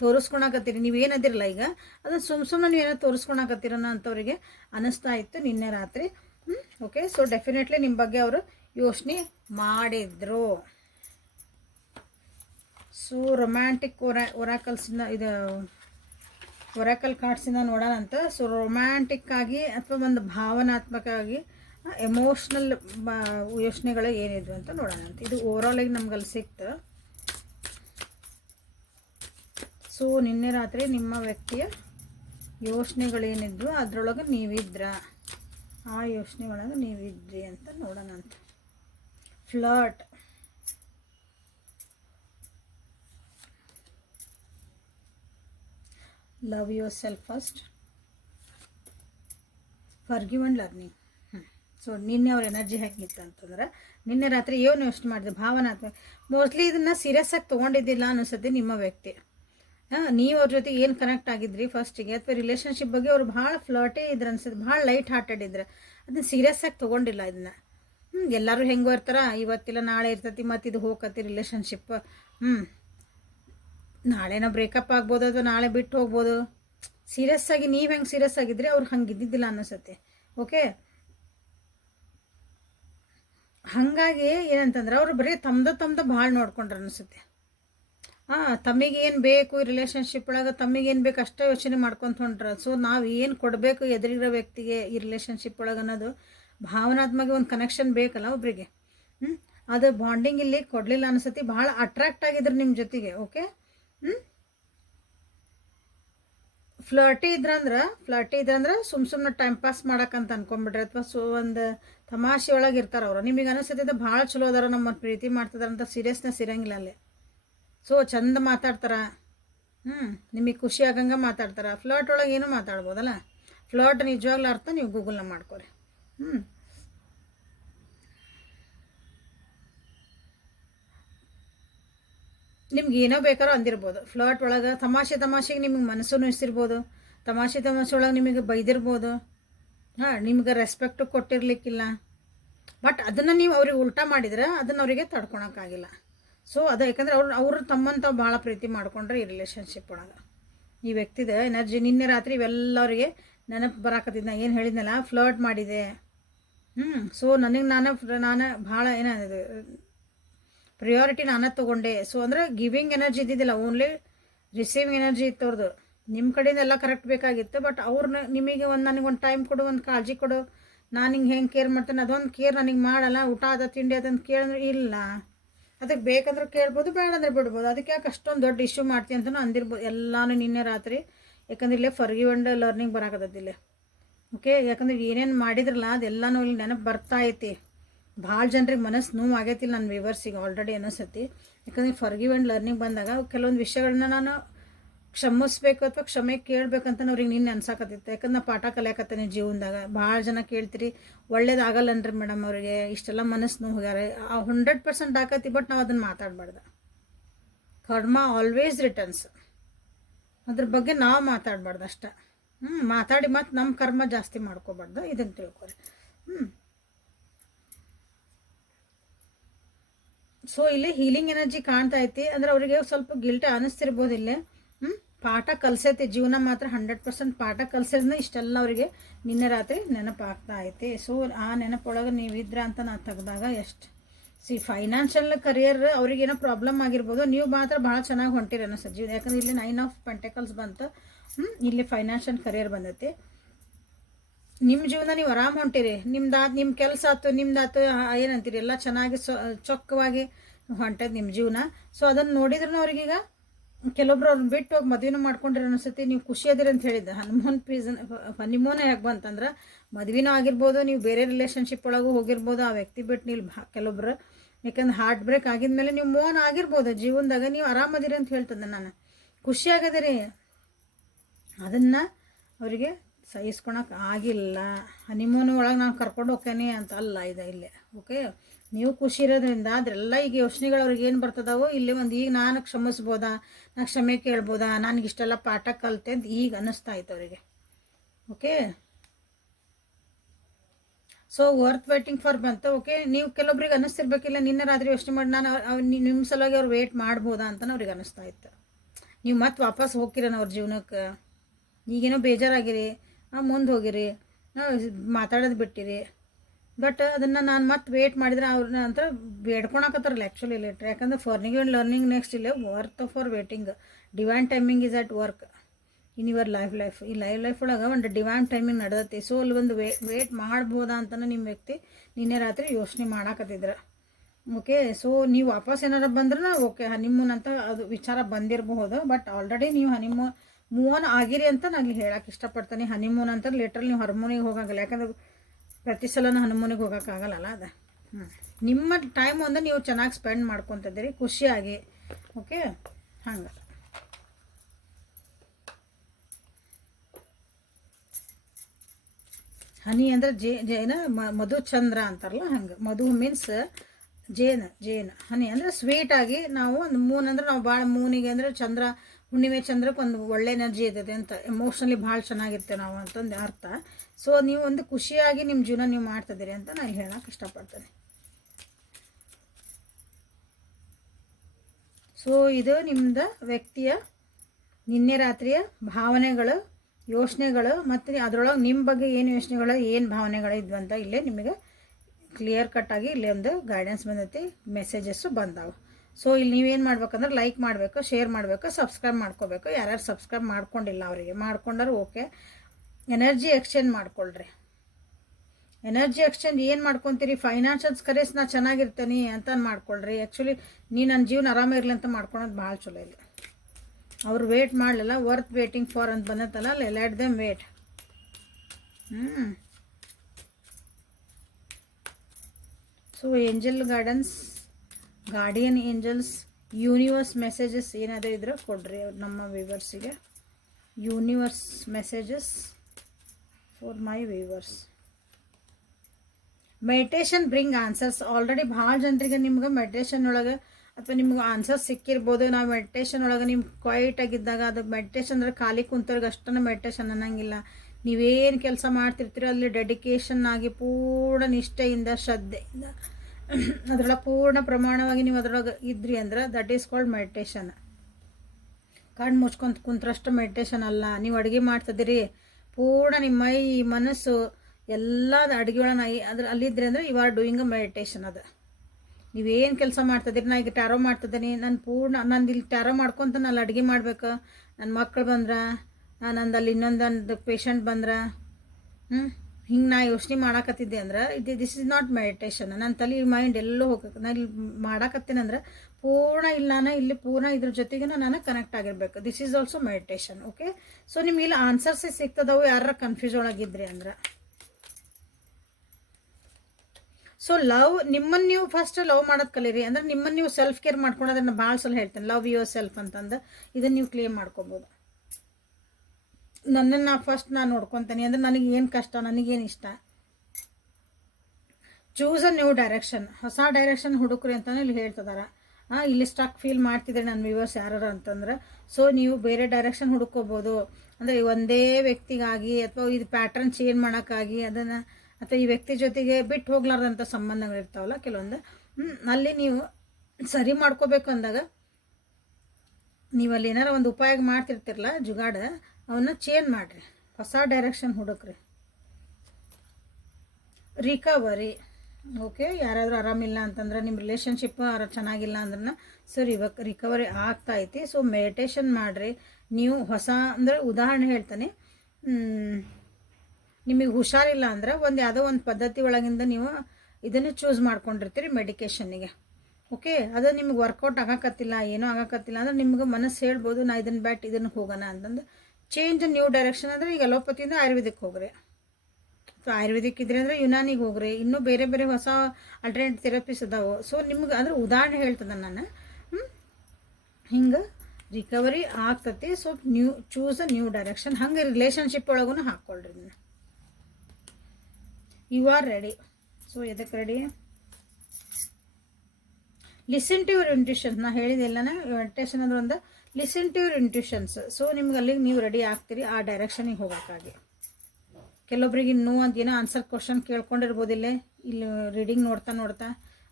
ತೋರಿಸ್ಕೊಳಕತ್ತೀರಿ ನೀವು ಏನದಿರಲ್ಲ ಈಗ ಅದನ್ನು ಸುಮ್ಮ ಸುಮ್ಮನೆ ಏನೋ ತೋರಿಸ್ಕೊಳಕತ್ತೀರನ ಅಂತವ್ರಿಗೆ ಅನ್ನಿಸ್ತಾ ಇತ್ತು ನಿನ್ನೆ ರಾತ್ರಿ. ಓಕೆ ಸೊ ಡೆಫಿನೆಟ್ಲಿ ನಿಮ್ಮ ಬಗ್ಗೆ ಅವರು ಯೋಚನೆ ಮಾಡಿದ್ರು. ಸೊ ರೊಮ್ಯಾಂಟಿಕ್ ಒರಾ ಒರಾಕಲ್ಸಿಂದ ಇದು ಒರಾಕಲ್ ಕಾರ್ಡ್ಸಿಂದ ನೋಡೋಣಂತ ಸೊ ರೊಮ್ಯಾಂಟಿಕ್ ಆಗಿ ಅಥವಾ ಒಂದು ಭಾವನಾತ್ಮಕವಾಗಿ ಎಮೋಷ್ನಲ್ ಯೋಚನೆಗಳು ಏನಿದ್ವು ಅಂತ ನೋಡೋಣ ಅಂತ. ಇದು ಓವರಾಲ್ ಆಗಿ ನಮ್ಗೆ ಅಲ್ಲಿ ಸಿಕ್ತು. ಸೊ ನಿನ್ನೆ ರಾತ್ರಿ ನಿಮ್ಮ ವ್ಯಕ್ತಿಯ ಯೋಚನೆಗಳೇನಿದ್ವು, ಅದರೊಳಗೆ ನೀವಿದ್ರ. ಆ ಯೋಚನೆ ಒಳಗೆ ನೀವಿದ್ರಿ ಅಂತ ನೋಡೋಣ ಅಂತ. Flirt self first forgive and learning ಹ್ಞೂ ಸೊ ನಿನ್ನೆ ಅವ್ರ ಎನರ್ಜಿ ಹೇಗಿತ್ತು ಅಂತಂದ್ರೆ, ನಿನ್ನೆ ರಾತ್ರಿ ಏನು ಯೋಚನೆ ಮಾಡಿದೆ? ಭಾವನಾತ್ಮಕ. ಮೋಸ್ಟ್ಲಿ ಇದನ್ನು ಸೀರಿಯಸ್ ಆಗಿ ತೊಗೊಂಡಿದ್ದಿಲ್ಲ ಅನಿಸುತ್ತೆ ನಿಮ್ಮ ವ್ಯಕ್ತಿ. ಹಾಂ, ನೀವು ಅವ್ರ ಜೊತೆ ಏನು ಕನೆಕ್ಟ್ ಆಗಿದ್ರಿ ಫಸ್ಟಿಗೆ ಅಥವಾ ರಿಲೇಷನ್ಶಿಪ್ ಬಗ್ಗೆ ಅವ್ರು ಭಾಳ ಫ್ಲರ್ಟೇ ಇದ್ರು ಅನ್ಸುತ್ತೆ, ಭಾಳ ಲೈಟ್ ಹಾರ್ಟೆಡ್ ಇದ್ರೆ. ಅದನ್ನ ಸೀರಿಯಸ್ ಆಗಿ ತೊಗೊಂಡಿಲ್ಲ ಇದನ್ನ. ಹ್ಞೂ ಎಲ್ಲರೂ ಹೆಂಗೋ ಇರ್ತಾರ, ಇವತ್ತಿಲ್ಲ, ನಾಳೆ ಇರ್ತೈತಿ ಮತ್ತು ಇದು ಹೋಗತಿ ರಿಲೇಷನ್ಶಿಪ್ ಹ್ಞೂ ನಾಳೆನೋ ಬ್ರೇಕಪ್ ಆಗ್ಬೋದು ಅಥವಾ ನಾಳೆ ಬಿಟ್ಟು ಹೋಗ್ಬೋದು. ಸೀರಿಯಸ್ ಆಗಿ ನೀವು ಹೆಂಗೆ ಸೀರಿಯಸ್ ಆಗಿದ್ರೆ ಅವ್ರು ಹಂಗೆ ಇದ್ದಿದ್ದಿಲ್ಲ ಅನ್ನಿಸುತ್ತೆ ಓಕೆ ಹಾಗಾಗಿ ಏನಂತಂದ್ರೆ ಅವರು ಬರೀ ತಮ್ದ ತಮ್ದ ಭಾಳ ನೋಡ್ಕೊಂಡ್ರೆ ಅನಿಸುತ್ತೆ ಹಾಂ ತಮ್ಮಿಗೆ ಏನು ಬೇಕು ಈ ರಿಲೇಷನ್ಶಿಪ್ ಒಳಗೆ, ತಮ್ಮಿಗೆ ಏನು ಬೇಕು ಅಷ್ಟೇ ಯೋಚನೆ ಮಾಡ್ಕೊಂತ ಹೊಂಟ್ರ. ಸೊ ನಾವು ಏನು ಕೊಡಬೇಕು ಎದುರಿಗಿರೋ ವ್ಯಕ್ತಿಗೆ ಈ ರಿಲೇಷನ್ಶಿಪ್ ಒಳಗೆ ಅನ್ನೋದು ಭಾವನಾತ್ಮಕ ಒಂದು ಕನೆಕ್ಷನ್ ಬೇಕಲ್ಲ ಒಬ್ರಿಗೆ. ಹ್ಞೂ ಅದು ಬಾಂಡಿಂಗ್ ಇಲ್ಲಿ ಕೊಡಲಿಲ್ಲ ಅನಿಸುತ್ತೆ ಭಾಳ ಅಟ್ರಾಕ್ಟ್ ಆಗಿದ್ರು ನಿಮ್ಮ ಜೊತೆಗೆ ಓಕೆ ಹ್ಞೂ ಫ್ಲರ್ಟಿ ಇದ್ರಂದ್ರೆ ಫ್ಲರ್ಟಿ ಇದ್ರಂದ್ರೆ ಸುಮ್ ಸುಮ್ಮನೆ ಟೈಮ್ ಪಾಸ್ ಮಾಡಕ್ಕಂತ ಅನ್ಕೊಂಬಿಡ್ರಿ. ಅಥವಾ ಸೊ ಒಂದು ತಮಾಷೆ ಒಳಗೆ ಇರ್ತಾರೆ ಅವರು. ನಿಮಗೆ ಅನಿಸ್ತೈತೆ ಭಾಳ ಚಲೋ ಅದಾರ ನಮ್ಮ ಪ್ರೀತಿ ಅಂತ ಸೀರಿಯಸ್ನೆಸ್ ಇರಂಗಿಲ್ಲ ಅಲ್ಲಿ. ಸೊ ಚಂದ ಮಾತಾಡ್ತಾರ. ಹ್ಞೂ ನಿಮಗೆ ಖುಷಿ ಆಗಂಗೆ ಮಾತಾಡ್ತಾರೆ. ಫ್ಲರ್ಟ್ ಒಳಗೆ ಏನು ಮಾತಾಡ್ಬೋದಲ್ಲ? ಫ್ಲರ್ಟ್ ನಿಜವಾಗ್ಲೂ ಅರ್ಥ ನೀವು ಗೂಗಲ್ನ ಮಾಡ್ಕೊರಿ. ಹ್ಞೂ ನಿಮ್ಗೆ ಏನೋ ಬೇಕಾರೋ ಅಂದಿರ್ಬೋದು. ಫ್ಲರ್ಟ್ ಒಳಗೆ ತಮಾಷೆ ತಮಾಷೆಗೆ ನಿಮಗೆ ಮನಸ್ಸು ಇಸಿರ್ಬೋದು ತಮಾಷೆ ತಮಾಷೆ ಒಳಗೆ ನಿಮಗೆ ಬೈದಿರ್ಬೋದು. ಹಾಂ, ನಿಮ್ಗೆ ರೆಸ್ಪೆಕ್ಟು ಕೊಟ್ಟಿರ್ಲಿಕ್ಕಿಲ್ಲ. ಬಟ್ ಅದನ್ನು ನೀವು ಅವ್ರಿಗೆ ಉಲ್ಟಾ ಮಾಡಿದ್ರೆ ಅದನ್ನು ಅವರಿಗೆ ತಡ್ಕೊಳಕ್ಕಾಗಿಲ್ಲ. ಸೊ ಅದು ಯಾಕಂದರೆ ಅವ್ರು ಅವರು ತಮ್ಮಂತ ತಾವು ಭಾಳ ಪ್ರೀತಿ ಮಾಡಿಕೊಂಡ್ರೆ ಈ ರಿಲೇಷನ್ಶಿಪ್ ಒಳಗೆ. ಈ ವ್ಯಕ್ತಿದ ಎನರ್ಜಿ ನಿನ್ನೆ ರಾತ್ರಿ ಇವೆಲ್ಲವರಿಗೆ ನೆನಪು ಬರಾಕತ್ತಿದ್ದ ನಾ ಏನು ಹೇಳಿದ್ನಲ್ಲ? ಫ್ಲರ್ಟ್ ಮಾಡಿದೆ. ಹ್ಞೂ ಸೊ ನನಗೆ ನಾನು ನಾನು ಭಾಳ ಏನಿದೆ ಪ್ರಿಯಾರಿಟಿ ನಾನು ತೊಗೊಂಡೆ. ಸೊ ಅಂದ್ರೆ ಗಿವಿಂಗ್ ಎನರ್ಜಿ ಇದ್ದಿದ್ದಿಲ್ಲ ಓನ್ಲಿ ರಿಸೀವಿಂಗ್ ಎನರ್ಜಿ ಇತ್ತು ಅವ್ರದ್ದು ನಿಮ್ಮ ಕಡೆಯಿಂದ ಎಲ್ಲ ಕರೆಕ್ಟ್ ಬೇಕಾಗಿತ್ತು ಬಟ್ ಅವ್ರನ್ನ ನಿಮಗೆ ಒಂದು ನನಗೆ ಒಂದು ಟೈಮ್ ಕೊಡು, ಒಂದು ಕಾಳಜಿ ಕೊಡು. ನಾನು ಹಿಂಗೆ ಹೆಂಗೆ ಕೇರ್ ಮಾಡ್ತೇನೆ, ಅದೊಂದು ಕೇರ್ ನನಗೆ ಮಾಡಲ್ಲ, ಊಟ ಅದ ತಿಂಡಿ ಅದಂತ ಕೇಳಿದ್ರೆ ಇಲ್ಲ. ಅದಕ್ಕೆ ಬೇಕಂದ್ರೆ ಕೇಳ್ಬೋದು ಬೇಡ ಅಂದ್ರೆ ಬಿಡ್ಬೋದು. ಅದಕ್ಕೆ ಯಾಕೆ ಅಷ್ಟೊಂದು ದೊಡ್ಡ ಇಶ್ಯೂ ಮಾಡ್ತೀನಿ ಅಂತಲೂ ಅಂದಿರ್ಬೋದು ಎಲ್ಲಾನು ನಿನ್ನೆ ರಾತ್ರಿ. ಯಾಕಂದ್ರೆ ಇಲ್ಲೇ ಫರ್ಗಿ ಒಂಡ ಲರ್ನಿಂಗ್ ಬರಾಕತ್ತದಿಲ್ಲ ಓಕೆ ಯಾಕಂದ್ರೆ ಏನೇನು ಮಾಡಿದ್ರಲ್ಲ, ಅದೆಲ್ಲನೂ ಇಲ್ಲಿ ನೆನಪು ಬರ್ತಾ ಐತಿ. ಭಾಳ ಜನರಿಗೆ ಮನಸ್ಸು ನೋವು ಆಗೈತಿಲ್ಲ ನನ್ನ ವ್ಯೂವರ್ಸಿಗೆ ಆಲ್ರೆಡಿ ಅನಿಸತಿ. ಯಾಕಂದರೆ ಫರ್ಗಿವ್ ಆ್ಯಂಡ್ ಲರ್ನಿಂಗ್ ಬಂದಾಗ ಕೆಲವೊಂದು ವಿಷಯಗಳನ್ನ ನಾನು ಕ್ಷಮಿಸ್ಬೇಕು ಅಥವಾ ಕ್ಷಮೆ ಕೇಳಬೇಕಂತ ಅವ್ರಿಗೆ ನಿನ್ನೆ ಅನ್ಸಾಕತ್ತಿತ್ತು. ಯಾಕಂದ್ರೆ ನಾ ಪಾಠ ಕಲಿಯಾಕತ್ತೇನೆ ಜೀವನದಾಗ. ಭಾಳ ಜನ ಕೇಳ್ತೀರಿ, ಒಳ್ಳೇದಾಗಲ್ಲನ್ರಿ ಮೇಡಮ್ ಅವರಿಗೆ? ಇಷ್ಟೆಲ್ಲ ಮನಸ್ಸು ನೋವು ಹೋಗ್ಯಾರ ಆ ಹಂಡ್ರೆಡ್ ಪರ್ಸೆಂಟ್ ಆಕತಿ ಬಟ್ ನಾವು ಅದನ್ನು ಮಾತಾಡಬಾರ್ದು. ಕರ್ಮ ಆಲ್ವೇಸ್ ರಿಟರ್ನ್ಸ್ ಅದ್ರ ಬಗ್ಗೆ ನಾವು ಮಾತಾಡಬಾರ್ದು ಅಷ್ಟೆ ಹ್ಞೂ ಮಾತಾಡಿ ಮತ್ತು ನಮ್ಮ ಕರ್ಮ ಜಾಸ್ತಿ ಮಾಡ್ಕೋಬಾರ್ದು. ಇದನ್ನು ತಿಳ್ಕೊರಿ. ಹ್ಞೂ ಸೊ ಇಲ್ಲಿ ಹೀಲಿಂಗ್ ಎನರ್ಜಿ ಕಾಣ್ತಾ ಐತಿ. ಅಂದ್ರೆ ಅವರಿಗೆ ಸ್ವಲ್ಪ ಗಿಲ್ಟೆ ಅನಿಸ್ತಿರ್ಬೋದು ಇಲ್ಲಿ ಹ್ಞೂ ಪಾಠ ಕಲ್ಸೈತಿ. ಜೀವನ ಮಾತ್ರ ಹಂಡ್ರೆಡ್ ಪರ್ಸೆಂಟ್ ಪಾಠ ಕಲ್ಸಿದ್ನ ಇಷ್ಟೆಲ್ಲ ಅವರಿಗೆ ನಿನ್ನೆ ರಾತ್ರಿ ನೆನಪಾಗ್ತಾ ಐತಿ. ಸೊ ಆ ನೆನಪೊಳಗೆ ನೀವಿದ್ರ ಅಂತ ನಾನು ತೆಗ್ದಾಗ ಎಷ್ಟು? ಸಿ ಫೈನಾನ್ಷಿಯಲ್ ಕರಿಯರ್ ಅವ್ರಿಗೇನೋ ಪ್ರಾಬ್ಲಮ್ ಆಗಿರ್ಬೋದು. ನೀವು ಮಾತ್ರ ಭಾಳ ಚೆನ್ನಾಗಿ ಹೊಂಟಿರಿ ಅನ್ನೋ ಸಜ್ಜೀವ ಯಾಕಂದ್ರೆ ಇಲ್ಲಿ ನೈನ್ ಆಫ್ ಪೆಂಟೆಕಲ್ಸ್ ಬಂತು. ಹ್ಞೂ ಇಲ್ಲಿ ಫೈನಾನ್ಷಿಯಲ್ ಕರಿಯರ್ ಬಂದೈತಿ. ನಿಮ್ಮ ಜೀವನ ನೀವು ಆರಾಮ ಹೊಂಟಿರಿ. ನಿಮ್ದು ನಿಮ್ಮ ಕೆಲಸ ಆಯ್ತು ನಿಮ್ದಾತು ಏನಂತೀರಿ? ಎಲ್ಲ ಚೆನ್ನಾಗಿ ಸೊ, ಚೊಕ್ಕವಾಗಿ ಹೊಂಟದ ನಿಮ್ಮ ಜೀವನ. ಸೊ ಅದನ್ನು ನೋಡಿದ್ರು ಅವ್ರಿಗೀಗ ಕೆಲವೊಬ್ರು ಅವ್ರನ್ನ ಬಿಟ್ಟು ಹೋಗಿ ಮದುವೆನೂ ಮಾಡ್ಕೊಂಡಿರ ಅನಿಸುತ್ತೆ. ನೀವು ಖುಷಿ ಅದಿರಿ ಅಂತ ಹೇಳಿದ್ದೆ. ಹನುಮೂನ್ ಪ್ರೀಸನ್ ಹನಿಮೋನ ಯಾಕೆ ಬಂತಂದ್ರೆ, ಮದುವೆನೂ ಆಗಿರ್ಬೋದು, ನೀವು ಬೇರೆ ರಿಲೇಷನ್ಶಿಪ್ ಒಳಗೂ ಹೋಗಿರ್ಬೋದು, ಆ ವ್ಯಕ್ತಿ ಬಿಟ್ಟು ನೀವು ಕೆಲವೊಬ್ರು, ಯಾಕಂದ್ರೆ ಹಾರ್ಟ್ ಬ್ರೇಕ್ ಆಗಿದ್ಮೇಲೆ ನೀವು ಮೋನ್ ಆಗಿರ್ಬೋದು. ಜೀವನದಾಗ ನೀವು ಆರಾಮದಿರಿ ಅಂತ ಹೇಳ್ತದೆ ನಾನು. ಖುಷಿ ಆಗದಿರಿ. ಅದನ್ನು ಅವರಿಗೆ ಸಹಿಸ್ಕೊಳಕ್ಕೆ ಆಗಿಲ್ಲ. ಹನಿಮೂನ್ ಒಳಗೆ ನಾನು ಕರ್ಕೊಂಡು ಹೋಗ್ತೇನೆ ಅಂತ ಅಲ್ಲ ಇದೆ ಇಲ್ಲಿ. ಓಕೆ ನೀವು ಖುಷಿ ಇರೋದ್ರಿಂದ ಅದರೆಲ್ಲ ಈಗ ಯೋಚನೆಗಳು ಅವ್ರಿಗೆ ಏನು ಬರ್ತದವೋ ಇಲ್ಲಿ ಒಂದು ಈಗ ನಾನು ಕ್ಷಮಿಸ್ಬೋದಾ? ನಾನು ಕ್ಷಮೆ ಕೇಳ್ಬೋದಾ? ನನಗೆ ಇಷ್ಟೆಲ್ಲ ಪಾಠ ಕಲಿತೆ ಅಂತ ಈಗ ಅನ್ನಿಸ್ತಾ ಇತ್ತು ಅವರಿಗೆ. Okay so worth waiting for ಬಂತು. ಓಕೆ ನೀವು ಕೆಲವೊಬ್ರಿಗೆ ಅನ್ನಿಸ್ತಿರ್ಬೇಕಿಲ್ಲ. ನಿನ್ನೆ ರಾತ್ರಿ ಯೋಚನೆ ಮಾಡಿ ನಾನು ನಿಮ್ಮ ಸಲುವಾಗಿ ಅವ್ರು ವೇಟ್ ಮಾಡ್ಬೋದಾ ಅಂತ ಅವ್ರಿಗೆ ಅನ್ನಿಸ್ತಾ ಇತ್ತು. ನೀವು ಮತ್ತೆ ವಾಪಸ್ ಹೋಗ್ತೀರ ಅವ್ರ ಜೀವನಕ್ಕೆ ಈಗೇನೋ ಬೇಜಾರಾಗಿರಿ. ಮುಂದೆ ಹೋಗಿರಿ. ಮಾತಾಡೋದು ಬಿಟ್ಟಿರಿ. ಬಟ್ ಅದನ್ನು ನಾನು ಮತ್ತೆ ವೇಟ್ ಮಾಡಿದ್ರೆ ಅವ್ರನ್ನ ಅಂತ ಬೇಡ್ಕೊಳಕತ್ತಾರಲ್ಲ ಆ್ಯಕ್ಚುಲಿ ಲೇಟ್ರ್ ಯಾಕಂದ್ರೆ ಫರ್ನಿಂಗ್ ಆ್ಯಂಡ್ ಲರ್ನಿಂಗ್ ನೆಕ್ಸ್ಟ್ ಇಲ್ಲೇ worth for waiting divine timing is at work in your life life ಈ ಲೈಫ್ ಲೈಫ್ ಒಳಗೆ ಒಂದು ಡಿವೈನ್ ಟೈಮಿಂಗ್ ನಡೆದತಿ. ಸೊ ಅಲ್ಲಿ ಒಂದು ವೇ ವೇಟ್ ಮಾಡ್ಬೋದಾ ಅಂತಲೂ ನಿಮ್ಮ ವ್ಯಕ್ತಿ ನಿನ್ನೆ ರಾತ್ರಿ ಯೋಚನೆ ಮಾಡಾಕತ್ತಿದ್ರೆ. ಓಕೆ ಸೊ ನೀವು ವಾಪಸ್ ಏನಾರು ಬಂದ್ರೆ ಓಕೆ ಹನಿಮೂನ್ ಅಂತ ಅದು ವಿಚಾರ ಬಂದಿರಬಹುದು. ಬಟ್ ಆಲ್ರೆಡಿ ನೀವು ಹನಿಮೂನ್ ಮೂವನ್ ಆಗಿರಿ ಅಂತ ನಾನು ಹೇಳಕ್ಕೆ ಇಷ್ಟಪಡ್ತೀನಿ. ಹನಿಮೂನ್ ಅಂತ ಲೇಟ್ರಲ್ಲಿ ನೀವು ಹರ್ಮೋನಿಗೆ ಹೋಗಂಗಿಲ್ಲ. ಯಾಕಂದ್ರೆ ಪ್ರತಿ ಸಲನೂ ಹನುಮೂನಿಗೆ ಹೋಗೋಕ್ಕಾಗಲ್ಲ ಅದು. ಹ್ಞೂ ನಿಮ್ಮ ಟೈಮ್ ಒಂದು ನೀವು ಚೆನ್ನಾಗಿ ಸ್ಪೆಂಡ್ ಮಾಡ್ಕೊತಿದ್ದೀರಿ. ಖುಷಿಯಾಗಿ. ಓಕೆ ಹಂಗೆ. ಹನಿ ಅಂದ್ರೆ ಜೇ ಜೇನ ಮಧು ಚಂದ್ರ ಅಂತಾರಲ್ಲ ಹಂಗೆ. ಮಧು ಮೀನ್ಸ್ ಜೇನು ಜೇನು. ಹನಿ ಅಂದರೆ ಸ್ವೀಟಾಗಿ ನಾವು ಒಂದು ಮೂನ್ ಅಂದ್ರೆ ನಾವು ಭಾಳ ಮೂನಿಗೆ ಅಂದರೆ ಚಂದ್ರ ಹುಣ್ಣಿಮೆ ಚಂದ್ರಕ್ಕೆ ಒಂದು ಒಳ್ಳೆ ಎನರ್ಜಿ ಇರ್ತದೆ ಅಂತ ಎಮೋಷ್ನಲಿ ಭಾಳ ಚೆನ್ನಾಗಿರ್ತೇವೆ ನಾವು ಅಂತಂದು ಅರ್ಥ. ಸೊ ನೀವು ಒಂದು ಖುಷಿಯಾಗಿ ನಿಮ್ಮ ಜೀವನ ನೀವು ಮಾಡ್ತಿದ್ದೀರಿ ಅಂತ ನಾನು ಹೇಳೋಕೆ ಇಷ್ಟಪಡ್ತೇನೆ. ಸೊ ಇದು ನಿಮ್ಮದ ವ್ಯಕ್ತಿಯ ನಿನ್ನೆ ರಾತ್ರಿಯ ಭಾವನೆಗಳು, ಯೋಚನೆಗಳು ಮತ್ತು ಅದರೊಳಗೆ ನಿಮ್ಮ ಬಗ್ಗೆ ಏನು ಯೋಚನೆಗಳು, ಏನು ಭಾವನೆಗಳು ಇದ್ವು ಅಂತ ಇಲ್ಲೇ ನಿಮಗೆ ಕ್ಲಿಯರ್ ಕಟ್ಟಾಗಿ ಇಲ್ಲಿ ಒಂದು ಗೈಡೆನ್ಸ್ ಬಂದೈತಿ ಮೆಸೇಜಸ್ಸು ಬಂದಾವೆ. ಸೊ ಇಲ್ಲಿ ನೀವೇನು ಮಾಡ್ಬೇಕಂದ್ರೆ ಲೈಕ್ ಮಾಡಬೇಕು ಶೇರ್ ಮಾಡಬೇಕು ಸಬ್ಸ್ಕ್ರೈಬ್ ಮಾಡ್ಕೋಬೇಕು. ಯಾರ್ಯಾರು ಸಬ್ಸ್ಕ್ರೈಬ್ ಮಾಡ್ಕೊಂಡಿಲ್ಲ ಅವರಿಗೆ. ಮಾಡ್ಕೊಂಡ್ರೆ ಓಕೆ ಎನರ್ಜಿ ಎಕ್ಸ್ಚೇಂಜ್ ಮಾಡ್ಕೊಳ್ರಿ. ಎನರ್ಜಿ ಎಕ್ಸ್ಚೇಂಜ್ ಏನು ಮಾಡ್ಕೊತೀರಿ? ಫೈನಾನ್ಷಿಯಲ್ಸ್ ಕರೆಸ್ ನಾ ಚೆನ್ನಾಗಿರ್ತೀನಿ ಅಂತ ಮಾಡ್ಕೊಳ್ರಿ. ಆ್ಯಕ್ಚುಲಿ ನೀ ನನ್ನ ಜೀವನ ಆರಾಮಿರಲಿ ಅಂತ ಮಾಡ್ಕೊಳೋದು ಭಾಳ ಚಲೋ ಇಲ್ಲ ಅವ್ರು ವೇಟ್ ಮಾಡಲಿಲ್ಲ ವರ್ತ್ ವೇಟಿಂಗ್ ಫಾರ್ ಅಂತ ಬಂದತ್ತಲ್ಲ ಲೆಟ್ ದೆಮ್ ವೇಟ್ ಹ್ಞೂ so angel gardens guardian angels universe messages ಏನಾದರೂ ಇದ್ರೆ ಕೊಡ್ರಿ ನಮ್ಮ ವ್ಯೂವರ್ಸಿಗೆ universe messages for my viewers meditation bring answers already ಭಾಳ ಜನರಿಗೆ ನಿಮ್ಗೆ ಮೆಡಿಟೇಷನ್ ಒಳಗೆ ಅಥವಾ ನಿಮ್ಗೆ ಆನ್ಸರ್ಸ್ ಸಿಕ್ಕಿರ್ಬೋದು. ನಾವು ಮೆಡಿಟೇಷನ್ ಒಳಗೆ ನಿಮ್ಗೆ ಕ್ವೈಟ್ ಆಗಿದ್ದಾಗ ಅದು ಮೆಡಿಟೇಷನ್ ಅಂದ್ರೆ ಖಾಲಿ ಕುಂತವ್ರಿಗೆ ಅಷ್ಟನ್ನು ಮೆಡಿಟೇಷನ್ ಅನ್ನಂಗಿಲ್ಲ. ನೀವೇನು ಕೆಲಸ ಮಾಡ್ತಿರ್ತೀರೋ ಅಲ್ಲಿ ಡೆಡಿಕೇಶನ್ ಆಗಿ ಪೂರ್ಣ ನಿಷ್ಠೆಯಿಂದ, ಶ್ರದ್ಧೆಯಿಂದ ಅದರೊಳಗೆ ಪೂರ್ಣ ಪ್ರಮಾಣವಾಗಿ ನೀವು ಅದರೊಳಗೆ ಇದ್ರಿ ಅಂದ್ರೆ ದಟ್ ಈಸ್ ಕಾಲ್ಡ್ ಮೆಡಿಟೇಷನ್ ಕಣ್ಣು ಮುಚ್ಕೊಂತ ಕುಂತ್ರಷ್ಟು ಮೆಡಿಟೇಷನ್ ಅಲ್ಲ. ನೀವು ಅಡುಗೆ ಮಾಡ್ತಿದ್ದೀರಿ, ಪೂರ್ಣ ನಿಮ್ಮ ಮೈ, ಮನಸ್ಸು ಎಲ್ಲ ಅಡುಗೆ ಒಳಗೆ ಅದ್ರ ಅಲ್ಲಿದ್ರಿ ಅಂದ್ರೆ you are doing a meditation ಅದು. ನೀವೇನು ಕೆಲಸ ಮಾಡ್ತಿದ್ದೀರಿ, ನಾ ಈಗ ಟ್ಯಾರೋ ಮಾಡ್ತಿದ್ದೀನಿ, ನಾನು ಪೂರ್ಣ, ನಂದು ಇಲ್ಲಿ ಟ್ಯಾರೋ ಮಾಡ್ಕೊತ ನಾನು ಅಡುಗೆ ಮಾಡ್ಬೇಕು. ನನ್ನ ಮಕ್ಕಳು ಬಂದ್ರೆ ನಂದು ಅಲ್ಲಿ ಇನ್ನೊಂದೊಂದು ಪೇಷಂಟ್ ಬಂದ್ರೆ ಹ್ಞೂ ಹಿಂಗೆ ನಾ ಯೋಚನೆ ಮಾಡಾಕತ್ತಿದ್ದೆ ಅಂದ್ರೆ, ಇದು ದಿಸ್ ಇಸ್ ನಾಟ್ ಮೆಡಿಟೇಷನ್ ನನ್ನ ತಲೆ ಮೈಂಡ್ ಎಲ್ಲೋ ಹೋಗಕ್ಕೆ ನಾನು ಇಲ್ಲಿ ಮಾಡಾಕತ್ತೀನಂದ್ರೆ ಪೂರ್ಣ ಇಲ್ಲ ನಾನು ಇಲ್ಲಿ ಪೂರ್ಣ ಇದ್ರ ಜೊತೆಗೆ ನಾನು ಕನೆಕ್ಟ್ ಆಗಿರ್ಬೇಕು. This is also meditation okay so ನಿಮ್ಗೆ ಇಲ್ಲಿ ಆನ್ಸರ್ಸೇ ಸಿಗ್ತದವು ಯಾರ ಕನ್ಫ್ಯೂಸ್ ಒಳಗಿದ್ರಿ ಅಂದ್ರೆ. ಸೊ ಲವ್ ನಿಮ್ಮನ್ನು ನೀವು ಫಸ್ಟ್ ಲವ್ ಮಾಡೋದು ಕಲೀರಿ, ಅಂದ್ರೆ ನಿಮ್ಮನ್ನು ನೀವು ಸೆಲ್ಫ್ ಕೇರ್ ಮಾಡ್ಕೊಳೋದನ್ನ ಭಾಳ ಸಲ ಹೇಳ್ತೇನೆ. ಲವ್ ಯುವರ್ ಸೆಲ್ಫ್ ಅಂತಂದು ಇದನ್ನು ನೀವು ಕ್ಲೇಮ್ ಮಾಡ್ಕೊಬೋದು. ನನ್ನನ್ನು ಫಸ್ಟ್ ನಾನು ನೋಡ್ಕೊತೀನಿ. ಅಂದ್ರೆ ನನಗೆ ಏನು ಕಷ್ಟ ನನಗೇನು ಇಷ್ಟ? ಚೂಸ್ ಅ ನ್ಯೂ ಡೈರೆಕ್ಷನ್ ಹೊಸ ಡೈರೆಕ್ಷನ್ ಹುಡುಕ್ರಿ ಅಂತಲೂ ಇಲ್ಲಿ ಹೇಳ್ತಿದಾರೆ. ಇಲ್ಲಿ ಸ್ಟಾಕ್ ಫೀಲ್ ಮಾಡ್ತಿದ್ರೆ ನನ್ನ ವ್ಯೂವರ್ಸ್ ಯಾರು ಅಂತಂದ್ರೆ. ಸೊ ನೀವು ಬೇರೆ ಡೈರೆಕ್ಷನ್ ಹುಡ್ಕೋಬೋದು ಅಂದರೆ ಒಂದೇ ವ್ಯಕ್ತಿಗಾಗಿ ಅಥವಾ ಇದು ಪ್ಯಾಟ್ರನ್ ಚೇಂಜ್ ಮಾಡೋಕ್ಕಾಗಿ ಅದನ್ನು ಅಥವಾ ಈ ವ್ಯಕ್ತಿ ಜೊತೆಗೆ ಬಿಟ್ಟು ಹೋಗ್ಲಾರ್ದಂಥ ಸಂಬಂಧಗಳಿರ್ತಾವಲ್ಲ ಕೆಲವೊಂದು. ಹ್ಮ್, ಅಲ್ಲಿ ನೀವು ಸರಿ ಮಾಡ್ಕೋಬೇಕು ಅಂದಾಗ ನೀವಲ್ಲಿ ಏನಾರ ಒಂದು ಉಪಾಯ ಮಾಡ್ತಿರ್ತಿರಲ್ಲ ಜುಗಾಡ. ಅವನ್ನ ಚೇಂಜ್ ಮಾಡಿರಿ. ಹೊಸ ಡೈರೆಕ್ಷನ್ ಹುಡುಕ್ರಿ. ರಿಕವರಿ ಓಕೆ ಯಾರಾದರೂ ಆರಾಮಿಲ್ಲ ಅಂತಂದ್ರೆ ನಿಮ್ಮ ರಿಲೇಷನ್ಶಿಪ್ ಚೆನ್ನಾಗಿಲ್ಲ ಅಂದ್ರೆ ಸರ್ ಇವಾಗ ರಿಕವರಿ ಆಗ್ತಾ ಐತಿ. ಸೊ ಮೆಡಿಟೇಷನ್ ಮಾಡಿರಿ. ನೀವು ಹೊಸ ಅಂದರೆ ಉದಾಹರಣೆ ಹೇಳ್ತಾನೆ. ನಿಮಗೆ ಹುಷಾರಿಲ್ಲ ಅಂದ್ರೆ ಒಂದು ಯಾವುದೋ ಒಂದು ಪದ್ಧತಿ ಒಳಗಿಂದ ನೀವು ಇದನ್ನು ಚೂಸ್ ಮಾಡ್ಕೊಂಡಿರ್ತೀರಿ ಮೆಡಿಕೇಷನ್ನಿಗೆ ಓಕೆ ಅದು ನಿಮ್ಗೆ ವರ್ಕೌಟ್ ಆಗಕತ್ತಿಲ್ಲ, ಏನೂ ಆಗಕತ್ತಿಲ್ಲ ಅಂದ್ರೆ ನಿಮ್ಗೆ ಮನಸ್ಸು ಹೇಳ್ಬೋದು, ನಾ ಇದನ್ನು ಬ್ಯಾಟ್ ಇದನ್ನು ಹೋಗೋಣ ಅಂತಂದು. ಚೇಂಜ್ ನ್ಯೂ ಡೈರೆಕ್ಷನ್ ಅಂದರೆ ಈಗ ಅಲೋಪತಿಯಿಂದ ಆಯುರ್ವೇದಿಕ್ ಹೋಗ್ರಿ. ಸೊ ಆಯುರ್ವೇದಿಕ್ ಇದ್ರೆ ಅಂದರೆ ಯುನಾನಿಗೆ ಹೋಗ್ರಿ. ಇನ್ನೂ ಬೇರೆ ಬೇರೆ ಹೊಸ ಅಲ್ಟರ್ನೇಟ್ ಥೆರಪೀಸ್ ಅದಾವೆ. ಸೊ ನಿಮ್ಗೆ ಅಂದ್ರೆ ಉದಾಹರಣೆ ಹೇಳ್ತದೆ ನಾನು. ಹಿಂಗೆ ರಿಕವರಿ ಆಗ್ತತಿ. So new choose a new direction ಹಂಗೆ ರಿಲೇಷನ್ಶಿಪ್ ಒಳಗೂ ಹಾಕ್ಕೊಳ್ರಿ ಇದನ್ನ. ಯು ಆರ್ ರೆಡಿ ಸೊ ಎದಕ್ಕೆ ready listen to your intuition ನಾ ಹೇಳಿದೆಲ್ಲನ ಇಂಟ್ಯೂಷನ್ ಅಂದ್ರೆ ಒಂದು listen to your intuitions so ನಿಮ್ಗೆ ಅಲ್ಲಿಗೆ ನೀವು ರೆಡಿ ಆಗ್ತೀರಿ ಆ ಡೈರೆಕ್ಷನಿಗೆ ಹೋಗೋಕ್ಕಾಗಿ. ಕೆಲವೊಬ್ರಿಗೆ ಇನ್ನೂ ಒಂದು ಏನೋ ಆನ್ಸರ್ ಕ್ವಶನ್ ಕೇಳ್ಕೊಂಡಿರ್ಬೋದಿಲ್ಲೇ. ಇಲ್ಲಿ ರೀಡಿಂಗ್ ನೋಡ್ತಾ ನೋಡ್ತಾ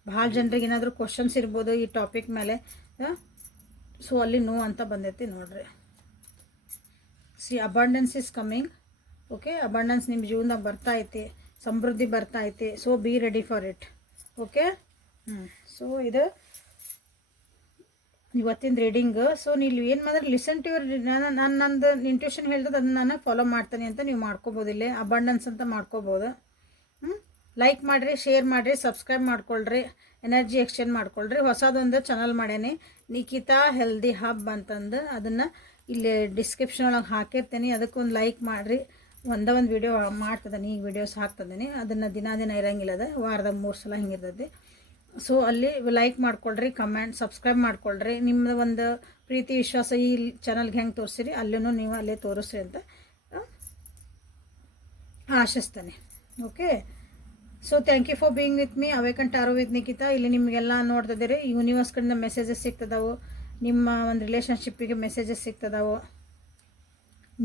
ಭಾಳ ಜನರಿಗೆ ಏನಾದರೂ ಕ್ವಶನ್ಸ್ ಇರ್ಬೋದು ಈ ಟಾಪಿಕ್ ಮೇಲೆ. ಸೊ ಅಲ್ಲಿ ನೋ ಅಂತ ಬಂದೈತಿ ನೋಡ್ರಿ. See abundance is coming okay abundance ನಿಮ್ಮ ಜೀವನದಾಗ ಬರ್ತಾ ಐತಿ. ಸಮೃದ್ಧಿ ಬರ್ತಾ ಐತಿ. So be ready for it okay ಹ್ಞೂ ಸೊ ಇದು ಇವತ್ತಿನ ರೀಡಿಂಗ್ ಸೊ ನೀವು ಏನು ಮಾಡಿದ್ರೆ ಲಿಸನ್ ಟು ಯುವರ್ ನಾನು ನಾನು ನಂದು ಇಂಟ್ಯೂಷನ್ ಹೇಳ್ದದ್ದು ಅದನ್ನ ನಾನು ಫಾಲೋ ಮಾಡ್ತೇನೆ ಅಂತ ನೀವು ಮಾಡ್ಕೋಬೋದು ಇಲ್ಲೇ. ಅಬಂಡೆನ್ಸ್ ಅಂತ ಮಾಡ್ಕೋಬೋದು. ಲೈಕ್ ಮಾಡಿರಿ ಶೇರ್ ಮಾಡಿರಿ ಸಬ್ಸ್ಕ್ರೈಬ್ ಮಾಡ್ಕೊಳ್ರಿ ಎನರ್ಜಿ ಎಕ್ಸ್ಚೇಂಜ್ ಮಾಡ್ಕೊಳ್ರಿ. ಹೊಸದೊಂದು ಚಾನಲ್ ಮಾಡೇನಿ. ನಿಖಿತಾ ಹೆಲ್ದಿ ಹಬ್ ಅಂತಂದು ಅದನ್ನು ಇಲ್ಲಿ ಡಿಸ್ಕ್ರಿಪ್ಷನ್ ಒಳಗೆ ಹಾಕಿರ್ತೀನಿ. ಅದಕ್ಕೊಂದು ಲೈಕ್ ಮಾಡಿರಿ. ಒಂದೇ ಒಂದು ವೀಡಿಯೋ ಮಾಡ್ತದೇನೆ. ಈಗ ವೀಡಿಯೋಸ್ ಹಾಕ್ತದೇನೆ. ಅದನ್ನು ದಿನ ದಿನ ಇರಂಗಿಲ್ಲ ಅದು ವಾರದಾಗ ಮೂರು ಸಲ ಹಿಂಗಿರ್ತದೆ ಸೊ ಅಲ್ಲಿ ಲೈಕ್ ಮಾಡ್ಕೊಳ್ರಿ ಕಮೆಂಟ್ ಸಬ್ಸ್ಕ್ರೈಬ್ ಮಾಡ್ಕೊಳ್ರಿ. ನಿಮ್ಮದು ಒಂದು ಪ್ರೀತಿ, ವಿಶ್ವಾಸ ಈ ಚಾನಲ್ಗೆ ಹೆಂಗೆ ತೋರಿಸಿರಿ ಅಲ್ಲೂ ನೀವು ಅಲ್ಲೇ ತೋರಿಸ್ರಿ ಅಂತ ಆಶಿಸ್ತೇನೆ. Okay so thank you for being with me awakened tarot with Nikhita ಇಲ್ಲಿ ನಿಮಗೆಲ್ಲ ನೋಡ್ತಿದ್ದೀರಿ ಯೂನಿವರ್ಸ್ ಕಡೆಯಿಂದ ಮೆಸೇಜಸ್ ಸಿಗ್ತದವು. ನಿಮ್ಮ ಒಂದು ರಿಲೇಷನ್ಶಿಪ್ಪಿಗೆ ಮೆಸೇಜಸ್ ಸಿಗ್ತದವು.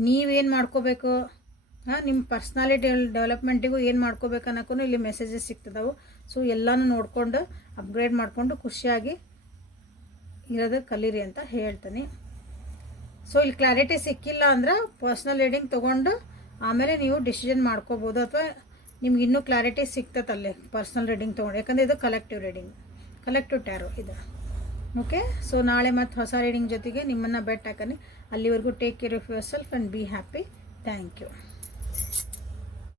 ನೀವೇನು ಮಾಡ್ಕೋಬೇಕು? ಹಾಂ ನಿಮ್ಮ ಪರ್ಸ್ನಾಲಿಟಿ ಡೆವಲಪ್ಮೆಂಟಿಗೂ ಏನು ಮಾಡ್ಕೋಬೇಕು ಅನ್ನೋಕ್ಕೂ ಇಲ್ಲಿ ಮೆಸೇಜಸ್ ಸಿಗ್ತದವು. ಸೊ ಎಲ್ಲನೂ ನೋಡಿಕೊಂಡು ಅಪ್ಗ್ರೇಡ್ ಮಾಡಿಕೊಂಡು ಖುಷಿಯಾಗಿ ಇರೋದು ಕಲೀರಿ ಅಂತ ಹೇಳ್ತೀನಿ. ಸೊ ಇಲ್ಲಿ ಕ್ಲಾರಿಟಿ ಸಿಕ್ಕಿಲ್ಲ ಅಂದ್ರೆ ಪರ್ಸ್ನಲ್ ರೀಡಿಂಗ್ ತೊಗೊಂಡು ಆಮೇಲೆ ನೀವು ಡಿಸಿಷನ್ ಮಾಡ್ಕೋಬೋದು ಅಥವಾ ನಿಮ್ಗೆ ಇನ್ನೂ ಕ್ಲಾರಿಟಿ ಸಿಗ್ತದೆ ಪರ್ಸ್ನಲ್ ರೀಡಿಂಗ್ ತೊಗೊಂಡು. ಯಾಕಂದರೆ ಇದು ಕಲೆಕ್ಟಿವ್ ರೀಡಿಂಗ್ ಕಲೆಕ್ಟಿವ್ ಟ್ಯಾರೋ ಇದು. ಓಕೆ ಸೊ ನಾಳೆ ಮತ್ತು ಹೊಸ ರೀಡಿಂಗ್ ಜೊತೆಗೆ ನಿಮ್ಮನ್ನು ಬೆಟ್ ಹಾಕನಿ ಅಲ್ಲಿವರೆಗೂ take care of yourself and be happy thank you